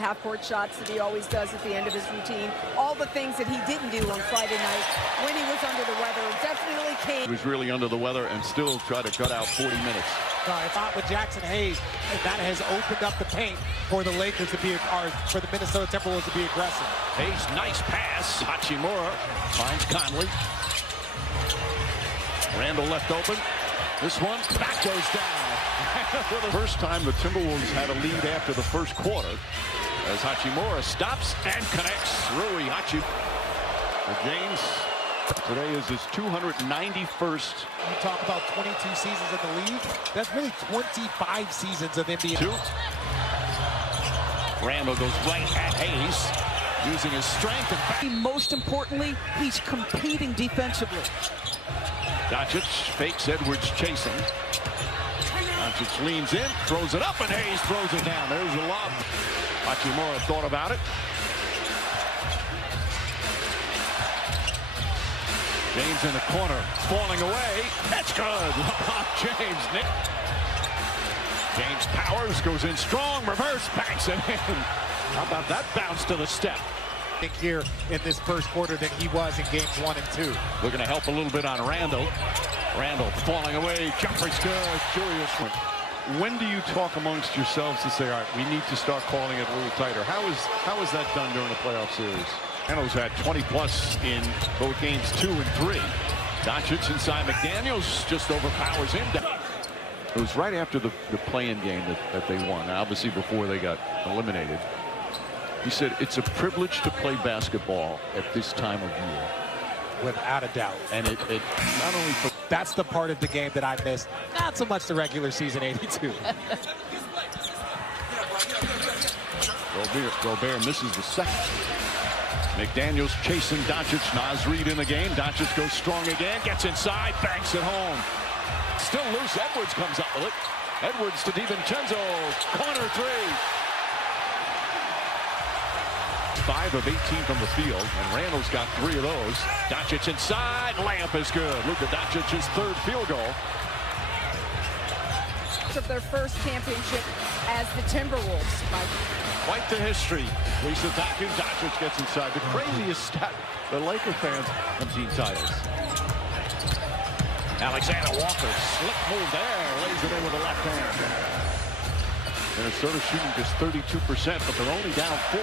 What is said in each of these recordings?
half-court shots that he always does at the end of his routine. All the things that he didn't do on Friday night when he was under the weather definitely came. He was really under the weather and still tried to cut out 40 minutes. I thought with Jackson Hayes, that has opened up the paint for the Lakers to be, or for the Minnesota Timberwolves to be aggressive. Hayes, nice pass. Hachimura finds Conley. Randall left open. This one, that goes down. For the first time, the Timberwolves had a lead after the first quarter, as Hachimura stops and connects. Rui Hachimura. James, today is his 291st. You talk about 22 seasons in the league. That's really 25 seasons of NBA. Two. Randall goes right at Hayes, using his strength. And most importantly, he's competing defensively. Doncic fakes Edwards chasing. Doncic leans in, throws it up, and Hayes throws it down. There's a lob. Hachimura thought about it. James in the corner, falling away. That's good. James, Nick. James powers, goes in strong, reverse, banks it in. How about that bounce to the step? Here in this first quarter than he was in games 1 and 2. Looking to help a little bit on Randall. Randall falling away. Jumper's good. Julius. When do you talk amongst yourselves to say, all right, we need to start calling it a little tighter? How is that done during the playoff series? Randall's had 20+ in both games 2 and 3. Doncic inside McDaniels just overpowers him. It was right after the play-in game that they won, obviously before they got eliminated. He said, it's a privilege to play basketball at this time of year. Without a doubt. And it not only for... That's the part of the game that I missed. Not so much the regular season 82. Gobert misses the second. McDaniels chasing Doncic. Naz Reid in the game. Doncic goes strong again. Gets inside. Banks it home. Still loose. Edwards comes up with it. Edwards to DiVincenzo. Corner three. 5 of 18 from the field, and Randall's got 3 of those. Doncic inside, layup is good. Luka Doncic's 3rd field goal. Of their first championship as the Timberwolves, Mike. Quite the history. Lisa Doncic gets inside. The craziest stat, the Laker fans have seen titles. Alexander Walker, slick move there, lays it in with the left hand. Minnesota shooting just 32%, but they're only down 4.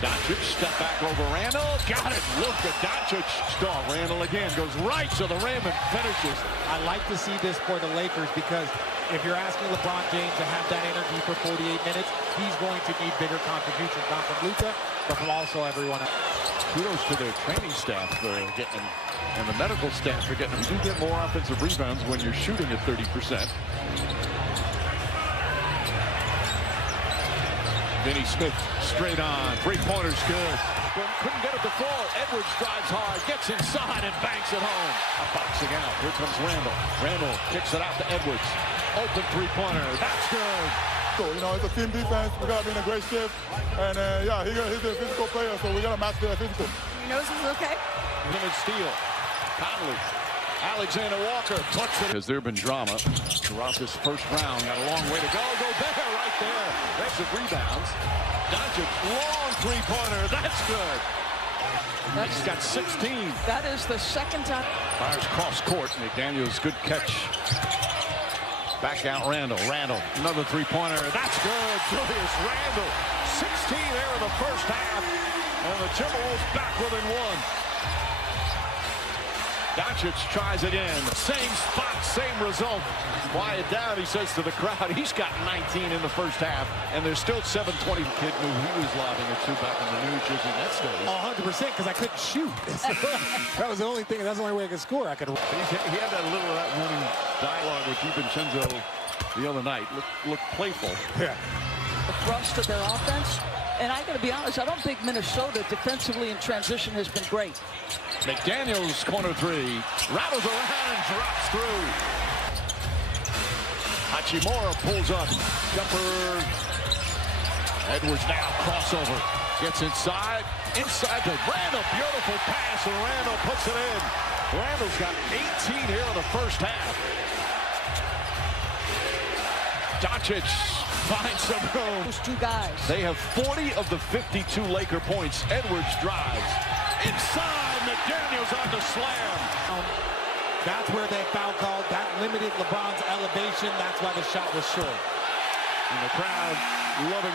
Doncic, step back over Randall. Got it. Luka Doncic. Stall. Randall again goes right to the rim and finishes. I like to see this for the Lakers because if you're asking LeBron James to have that energy for 48 minutes, he's going to need bigger contributions, not from Luka, but from also everyone else. Kudos to their training staff for getting, and the medical staff for getting. You do get more offensive rebounds when you're shooting at 30%. Vinny Smith straight on. 3-pointers good. Couldn't get it to fall. Edwards drives hard, gets inside and banks it home. Boxing out. Here comes Randall. Randall kicks it out to Edwards. Open 3-pointer. That's good. So, you know, it's a team defense. We got to be in a great shift. And, yeah, he's a physical player, so we got to match their physical. He knows he's okay. Limited steal. Conley. Alexander Walker puts it. Has there been drama throughout this first round? Got a long way to go. Gobert right there. That's the rebounds. Doncic, long 3-pointer. That's good. He's got 16. That is the second time. Fires cross court. McDaniels, good catch. Back out Randall. Randall, another 3-pointer. That's good. Julius Randall. 16 there in the first half. And the Timberwolves back within 1. Doncic tries it in. Same spot, same result. Quiet down, he says to the crowd. He's got 19 in the first half, and there's still 7:20. Kid knew he was lobbing it to back in the New Jersey Nets days. 100% because I couldn't shoot. That was the only thing. That's the only way I could score. He had that little running dialogue with DiVincenzo the other night. Looked playful. Yeah. The thrust of their offense. And I got to be honest, I don't think Minnesota defensively in transition has been great. McDaniels, corner 3. Rattles around and drops through. Hachimura pulls up. Jumper. Edwards now crossover. Gets inside. Inside to Randall. Beautiful pass, and Randall puts it in. Randall's got 18 here in the first half. Doncic finds some room. Those two guys. They have 40 of the 52 Laker points. Edwards drives. Inside, McDaniels on the slam. That's where that foul called. That limited LeBron's elevation. That's why the shot was short. And the crowd loving.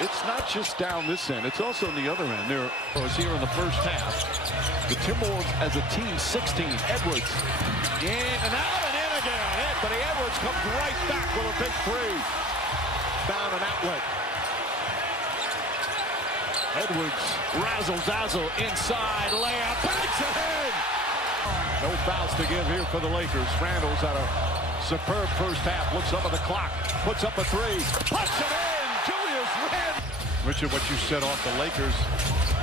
It's not just down this end. It's also on the other end. There was here in the first half. The Timberwolves as a team, 16. Edwards in and out and in again. Anthony Edwards comes right back with a big three. Found an outlet. Edwards razzle-dazzle inside layup. Banks it in. No fouls to give here for the Lakers. Randall's had a superb first half. Looks up at the clock. Puts up a three. Puts it in. Julius Randle. Richard, what you said off the Lakers.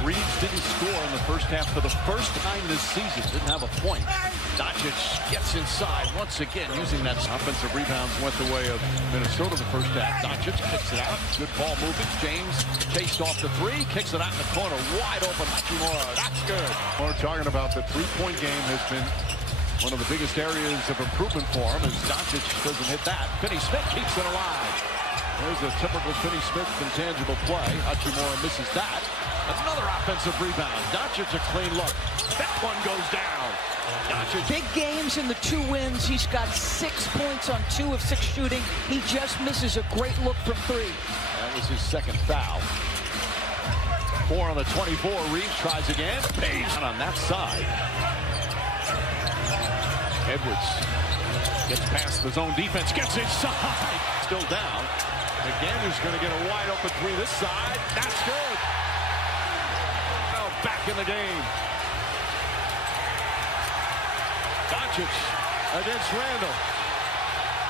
Reeves didn't score in the first half for the first time this season. Didn't have a point. Doncic gets inside once again using that. Offensive rebounds went the way of Minnesota the first half. Doncic kicks it out. Good ball movement. James chased off the three. Kicks it out in the corner. Wide open. Hachimura. That's good. We're talking about the three-point game has been one of the biggest areas of improvement for him as Doncic doesn't hit that. Finney Smith keeps it alive. There's a typical Finney Smith intangible play. Hachimura misses that. Another offensive rebound. Doncic a clean look. That one goes down. Doncic. Big games in the 2 wins. He's got 6 points on 2 of 6 shooting. He just misses a great look from 3. That was his second foul. 4 on the 24. Reeves tries again. Page on that side. Edwards gets past the zone defense. Gets inside. Still down. McDaniels going to get a wide open three this side. That's good. Now back in the game. Doncic against Randall.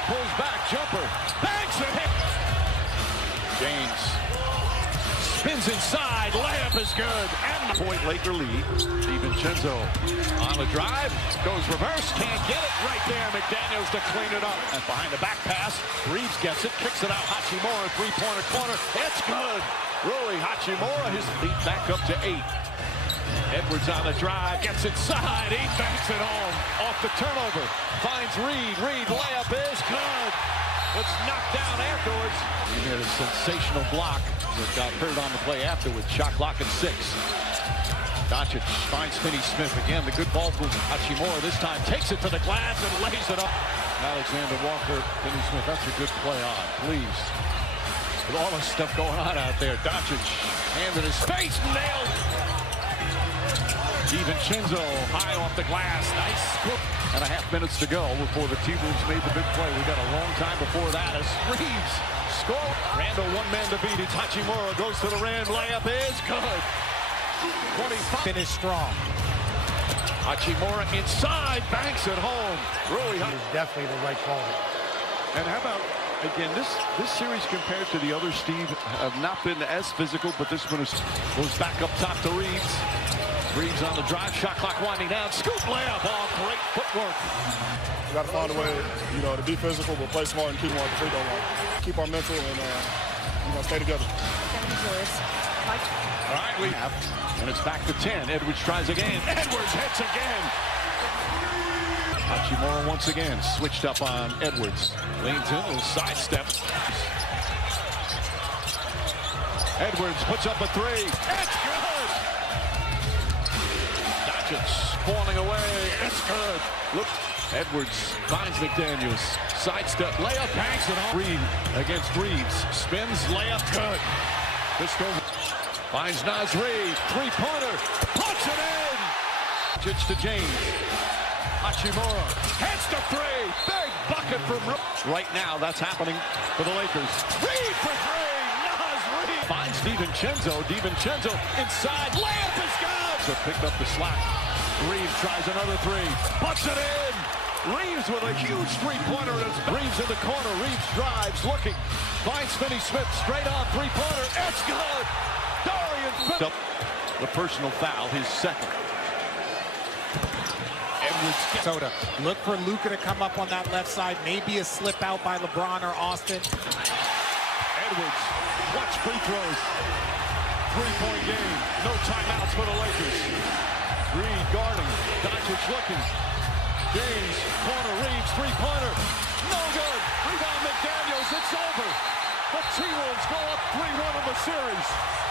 Pulls back, jumper. Banks it. James spins inside. Layup is good. And the point Laker lead. DiVincenzo on the drive. Goes reverse. Can't get it. Right there. McDaniels to clean it up. And behind the back pass. Reeves gets it. Kicks it out. Hachimura. Three-pointer corner. It's good. Rui Hachimura. His feet back up to 8. Edwards on the drive. Gets inside. He banks it home. Off the turnover. Finds Reed. Reed layup is good. It's knocked down afterwards. He made a sensational block that got hurt on the play afterwards. Shot clock at 6. Doncic finds Finney Smith again. The good ball movement. Hachimura this time takes it to the glass and lays it up. Alexander Walker, Finney Smith. That's a good play on. Please. With all the stuff going on out there. Doncic hand in his face. Nailed. DiVincenzo high off the glass. Nice scoop. And a half minutes to go before the T-Wolves made the big play. We got a long time before that as Reeves score. Randall one man to beat. It's Hachimura goes to the rim. Layup is good. 25. Finish strong. Hachimura inside. Banks it home. Rui is definitely the right call. And how about, again, this series compared to the other, Steve, have not been as physical, but this one goes back up top to Reeves. Reeves on the drive, shot clock winding down, scoop layup, great footwork. We got to find a way, to be physical, but play smart and keep them on the free throw line. Keep our mental and, stay together. All right, we have, and it's back to 10. Edwards tries again. Edwards hits again. Hachimura once again switched up on Edwards. Leans in, will sidestep. Edwards puts up a three. It's good. Falling away. It's good. Look, Edwards finds McDaniels. Sidestep, layup, banks it on. Reed against Reeves. Spins, layup, good. This goes. Finds Naz Reed. Three-pointer. Puts it in. Pitch to James. Hachimura. Hits the three. Big bucket from right now. That's happening for the Lakers. Reed for three. Naz Reed. Finds DiVincenzo. DiVincenzo inside. Layup is good. So picked up the slack. Reeves tries another three. Puts it in. Reeves with a huge three-pointer. Reeves in the corner. Reeves drives, looking. Finds Finney Smith straight on three-pointer. It's good. Dorian picked up the personal foul, his second. Edwards. Soda. Look for Luka to come up on that left side. Maybe a slip out by LeBron or Austin. Edwards. Watch free throws. Three-point game. No timeouts for the Lakers. Reed guarding. Doncic looking. James, corner, Reeves, three-pointer. No good. Rebound McDaniels. It's over. The T-Wolves go up 3-1 in the series.